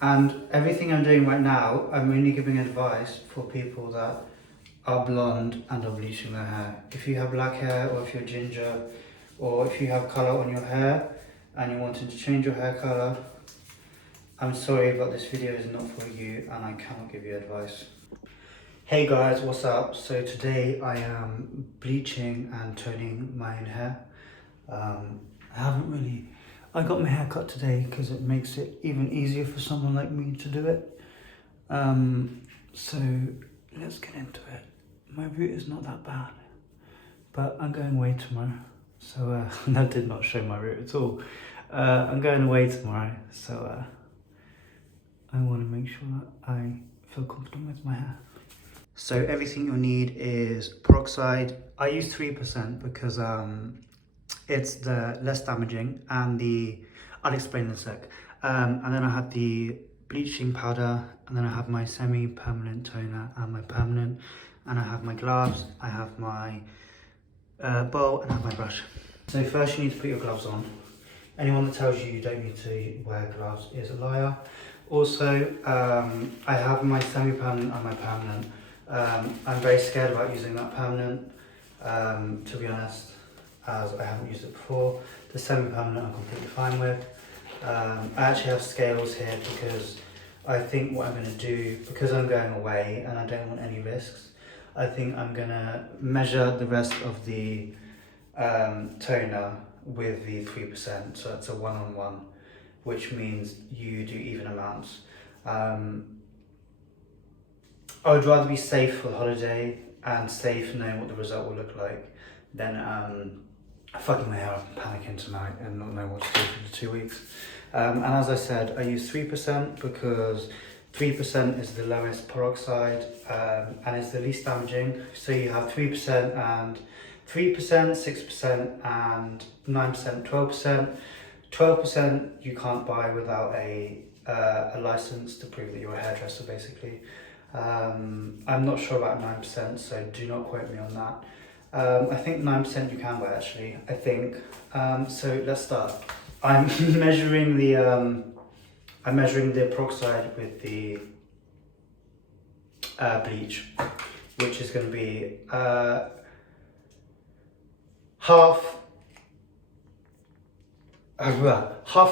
And everything I'm doing right now, I'm only giving advice for people that are blonde and are bleaching their hair. If you have black hair, or if you're ginger, or if you have colour on your hair and you're wanting to change your hair colour, I'm sorry, but this video is not for you and I cannot give you advice. Hey guys, what's up? So today I am bleaching and toning my own hair. I got my hair cut today because it makes it even easier for someone like me to do it. So let's get into it. My root is not that bad, but I'm going away tomorrow. So that did not show my root at all. I'm going away tomorrow, so I want to make sure that I feel confident with my hair. So everything you'll need is peroxide. I use 3% because it's the less damaging, and I'll explain in a sec. And then I have the bleaching powder, and then I have my semi-permanent toner and my permanent, and I have my gloves, I have my bowl, and I have my brush. So first you need to put your gloves on. Anyone that tells you you don't need to wear gloves is a liar. Also, I have my semi-permanent and my permanent. I'm very scared about using that permanent, to be honest, as I haven't used it before. The semi-permanent I'm completely fine with. I actually have scales here because I think what I'm going to do, because I'm going away and I don't want any risks, I think I'm going to measure the rest of the toner with the 3%, so it's a 1-on-1, which means you do even amounts. I would rather be safe for the holiday and safe knowing what the result will look like than fucking my hair up and panicking tonight and not know what to do for the 2 weeks. And as I said, I use 3% because 3% is the lowest peroxide and it's the least damaging. So you have 3% and 3%, 6% and 9%, 12%. 12% you can't buy without a license to prove that you're a hairdresser, basically. I'm not sure about 9%, so do not quote me on that. I think 9% you can buy, actually, I think. So let's start. I'm measuring the peroxide with the bleach, which is going to be half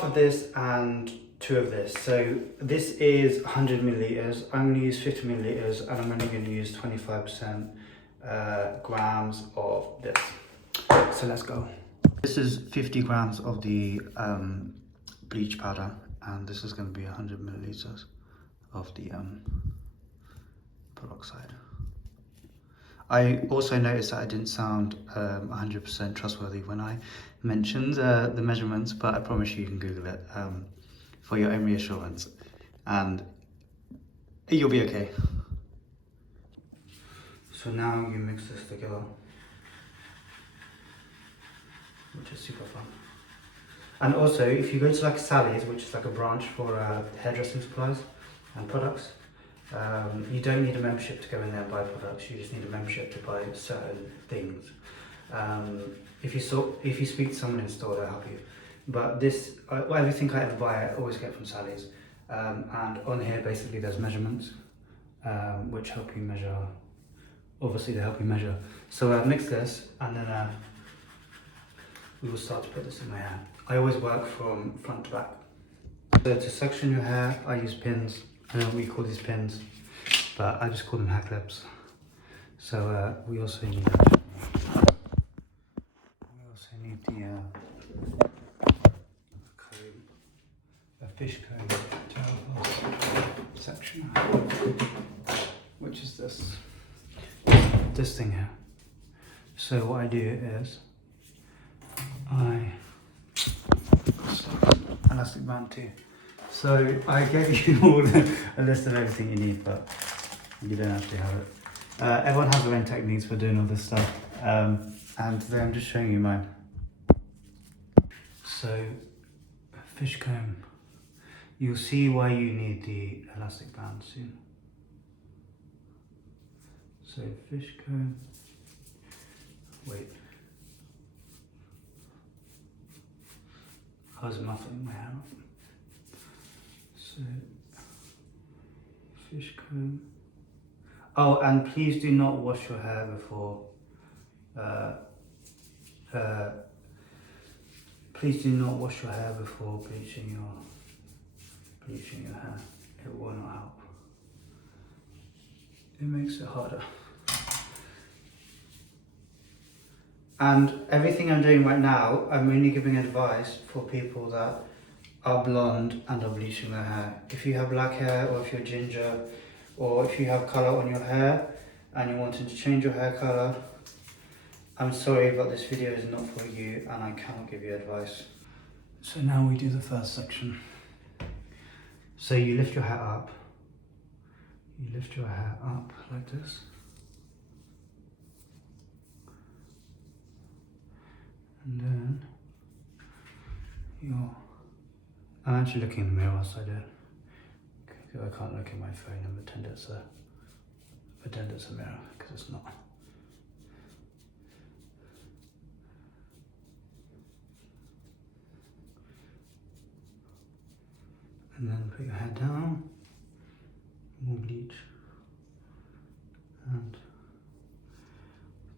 of this and 2 of this. So this is 100 milliliters. I'm going to use 50 milliliters, and I'm only going to use 25% grams of this. So let's go. This is 50 grams of the bleach powder, and this is going to be 100 milliliters of the peroxide. I also noticed that I didn't sound 100% trustworthy when I mentioned the measurements, but I promise you can Google it for your own reassurance, and you'll be okay. So now you mix this together, which is super fun. And also, if you go to like Sally's, which is like a branch for hairdressing supplies and products, you don't need a membership to go in there and buy products. You just need a membership to buy certain things. If you speak to someone in store, they'll help you. But this, everything I ever buy, I always get from Sally's. And on here, basically, there's measurements, which help you measure. Obviously, they help you measure. So I've mixed this, and then we will start to put this in my hair. I always work from front to back. So to section your hair, I use pins. I don't know what you call these pins, but I just call them hair clips. So we also need the comb, a fish comb to help us section, which is this thing here. So what I do is elastic band too. So I gave you all a list of everything you need, but you don't actually have it. Everyone has their own techniques for doing all this stuff, and today I'm just showing you mine. So fish comb, you'll see why you need the elastic band soon. So fish comb, wait. I was muffling my hair up. So fish comb. Oh, and please do not wash your hair before. Please do not wash your hair before bleaching your hair. It will not help. It makes it harder. And everything I'm doing right now, I'm only giving advice for people that are blonde and are bleaching their hair. If you have black hair, or if you're ginger, or if you have colour on your hair and you're wanting to change your hair colour, I'm sorry, but this video is not for you and I cannot give you advice. So now we do the first section. So you lift your hair up. You lift your hair up like this. And then I'm actually looking in the mirror whilst I do it. Because I can't look in my phone and pretend it's a mirror, because it's not. And then put your head down, more bleach, and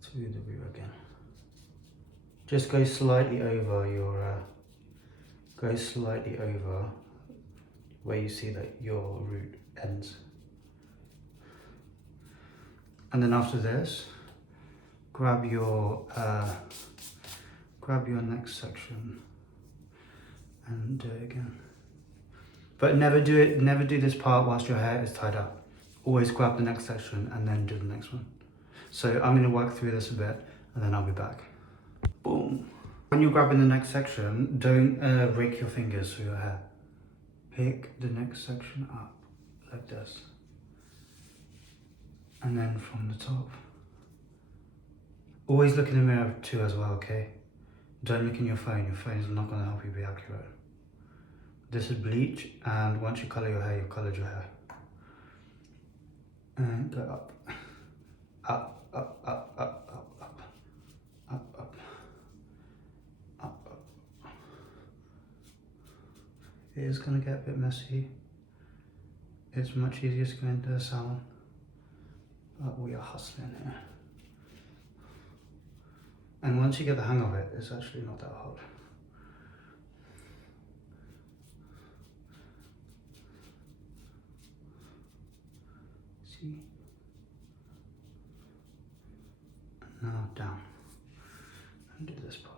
through the root again. Just go slightly over where you see that your root ends. And then after this, grab your next section and do it again. But never do this part whilst your hair is tied up. Always grab the next section and then do the next one. So I'm gonna work through this a bit and then I'll be back. Boom. When you're grabbing the next section, don't rake your fingers through your hair. Pick the next section up like this. And then from the top. Always look in the mirror too as well, okay? Don't look in your phone is not gonna help you be accurate. This is bleach, and once you colour your hair, you've coloured your hair. And go up. Up, up, up, up, up, up. Up, up. Up, up. It is going to get a bit messy. It's much easier to go into the salon. But we are hustling here. And once you get the hang of it, it's actually not that hard. See? And now down. And do this part.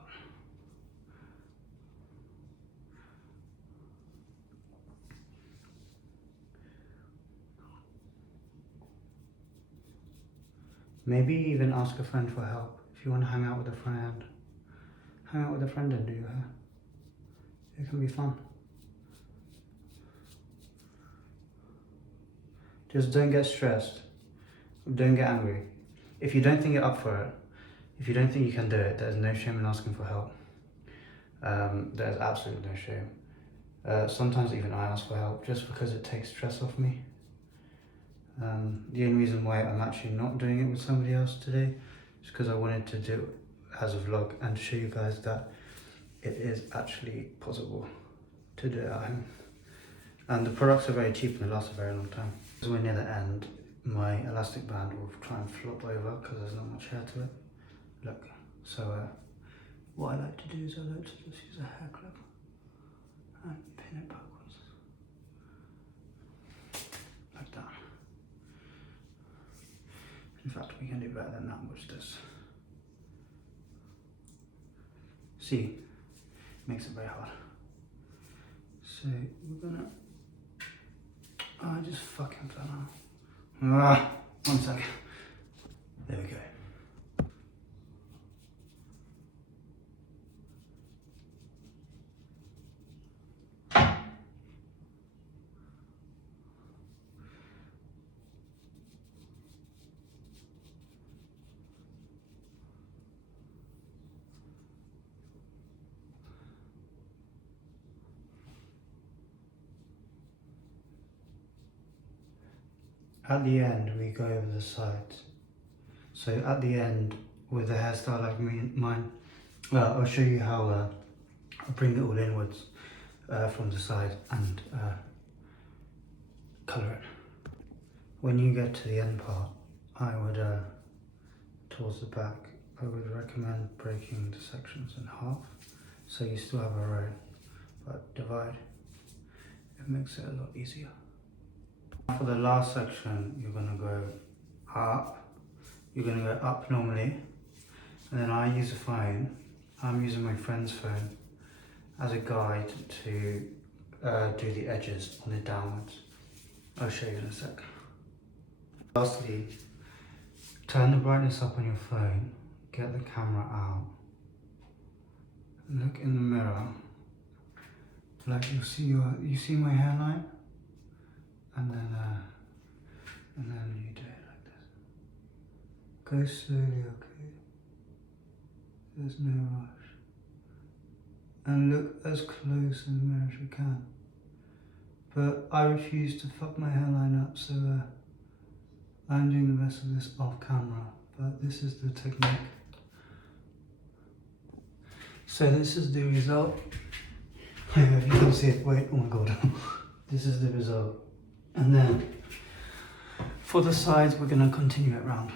Maybe even ask a friend for help. If you want to hang out with a friend and do your hair. It can be fun. Just don't get stressed. Don't get angry. If you don't think you're up for it, if you don't think you can do it, there's no shame in asking for help. There's absolutely no shame. Sometimes even I ask for help just because it takes stress off me. The only reason why I'm actually not doing it with somebody else today is because I wanted to do it as a vlog and show you guys that it is actually possible to do it at home. And the products are very cheap and they last a very long time. As we're near the end, my elastic band will try and flop over because there's not much hair to it. Look, so what I like to do is I like to just use a hair clip and pin it backwards. Like that. In fact, we can do better than that. Watch this. See, makes it very hard. So we're gonna. Oh, I just fucking fell out. 1 second. There we go. At the end, we go over the sides. So at the end, with a hairstyle like mine, I'll show you how I bring it all inwards from the side and colour it. when you get to the end part, I would, towards the back, I would recommend breaking the sections in half, so you still have a row, but divide. It makes it a lot easier. For the last section, you're gonna go up. You're gonna go up normally, and then I use a phone. I'm using my friend's phone as a guide to do the edges on the downwards. I'll show you in a sec. Lastly, turn the brightness up on your phone, get the camera out, look in the mirror, like you see my hairline, and then you do it like this. Go slowly, okay? There's no rush. And look as close in the mirror as you can. But I refuse to fuck my hairline up, so I'm doing the rest of this off camera, but this is the technique. So this is the result. I hope you can see it. Wait, oh my god. This is the result. And then for the sides, we're gonna continue it round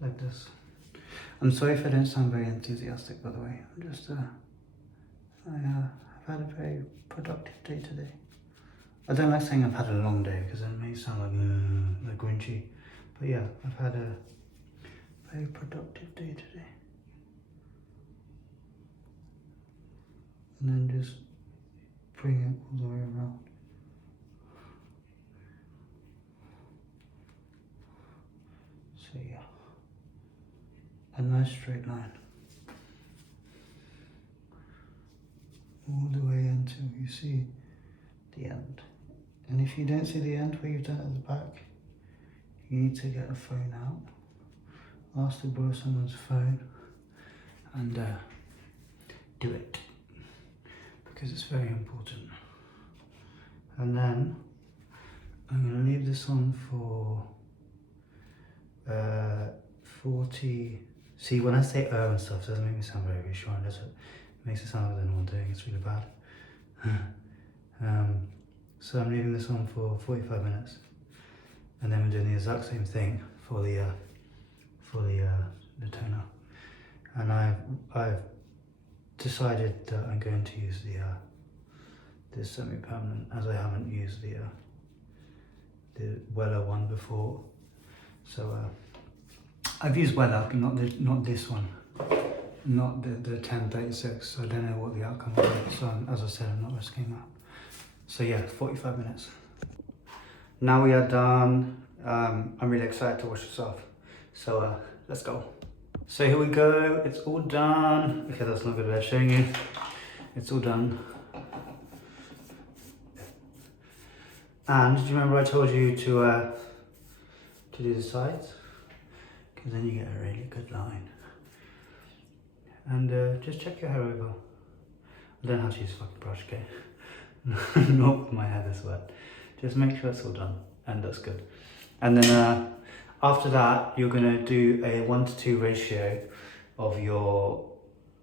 like this. I'm sorry if I don't sound very enthusiastic, by the way. I'm just, I've had a very productive day today. I don't like saying I've had a long day because it may sound like grinchy. But yeah, I've had a very productive day today. And then just bring it all the way around. So yeah, a nice straight line. All the way until you see the end. And if you don't see the end where you've done it at the back, you need to get a phone out, ask to borrow someone's phone, and do it, because it's very important. And then I'm going to leave this on for 40. See, when I say and stuff, it doesn't make me sound very reassuring, does it? It makes it sound like I don't know what I'm doing. It's really bad. So I'm leaving this on for 45 minutes, and then we're doing the exact same thing for the toner. And I've decided that I'm going to use this semi-permanent, as I haven't used the Weller one before. So I've used Weller, not this one, not the 1036. So I don't know what the outcome will be. So as I said, I'm not risking that. So yeah, 45 minutes. Now we are done. I'm really excited to wash this off. So let's go. So here we go, it's all done. Okay, that's not good way of showing you. It's all done. And do you remember I told you to do the sides? Because then you get a really good line. And just check your hair over. I don't know how to use a fucking brush, okay? Not with my hair this wet. Just make sure it's all done, and that's good. And then after that, you're gonna do a 1:2 ratio of your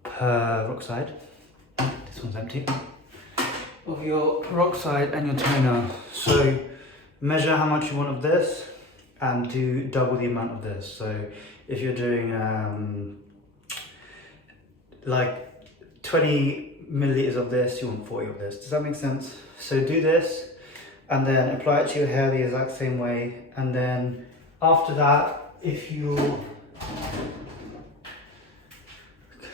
peroxide. This one's empty. Of your peroxide and your toner. So measure how much you want of this, and do double the amount of this. So if you're doing like 20 milliliters of this, you want 40 of this. Does that make sense? So do this, and then apply it to your hair the exact same way. And then after that, if you're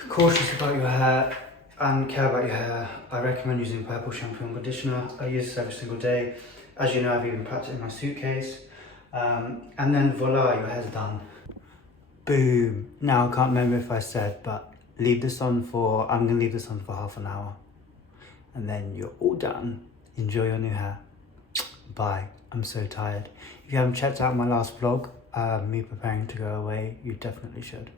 cautious about your hair and care about your hair, I recommend using purple shampoo and conditioner. I use this every single day. As you know, I've even packed it in my suitcase. And then voila, your hair's done. Boom. Now I can't remember if I said, but leave this on for, I'm gonna leave this on for half an hour. And then you're all done. Enjoy your new hair. Bye. I'm so tired. If you haven't checked out my last vlog, me preparing to go away, you definitely should.